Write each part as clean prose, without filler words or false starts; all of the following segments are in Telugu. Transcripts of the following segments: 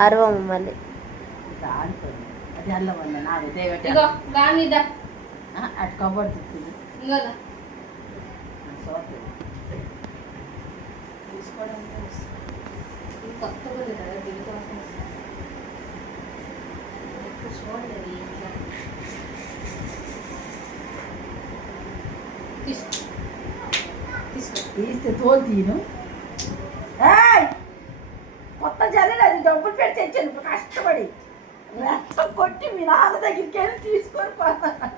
అరవము మళ్ళీ అది అల్లవల్ల నాది దేవటి అటు కబోర్డ్ తిప్పింది తీస్తే తోలు తీను కొత్త జరగలేదు డబ్బులు పెట్టి తెచ్చాను కష్టపడి రక్తం కొట్టి మీ నాన్న దగ్గరికి వెళ్ళి తీసుకొని పోతాను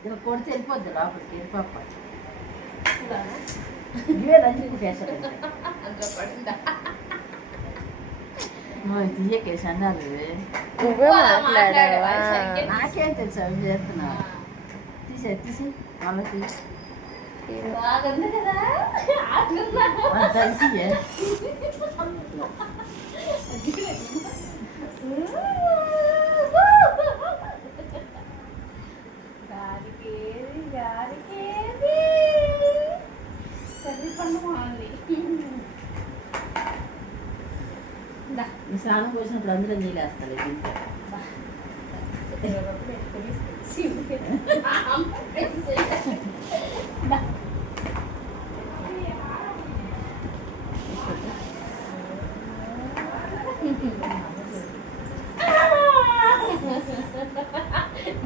ఇలా కొడితే వెళ్ళిపోద్ది లోపలికి వెళ్ళిపోప్ప ఇవే రంజికి చేశాడు తీయకేసి అన్నారు నాకేం తెలుసు అవి చేస్తున్నా తీసే మళ్ళీ తీసి ఈ స్నానం పోసినప్పుడు అందరం నీళ్ళేస్తారు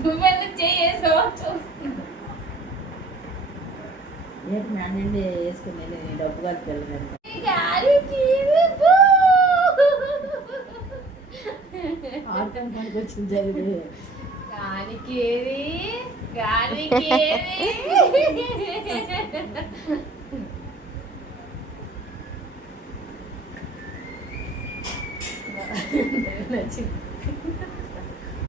నువ్వెందుకు చేసావు ఏంటి నా నిండి వేసుకుని నేను డబ్బు కలిపి వెళ్ళలేదు ఆటం పనికి వచ్చింది జరిగింది గానికేది నచ్చింది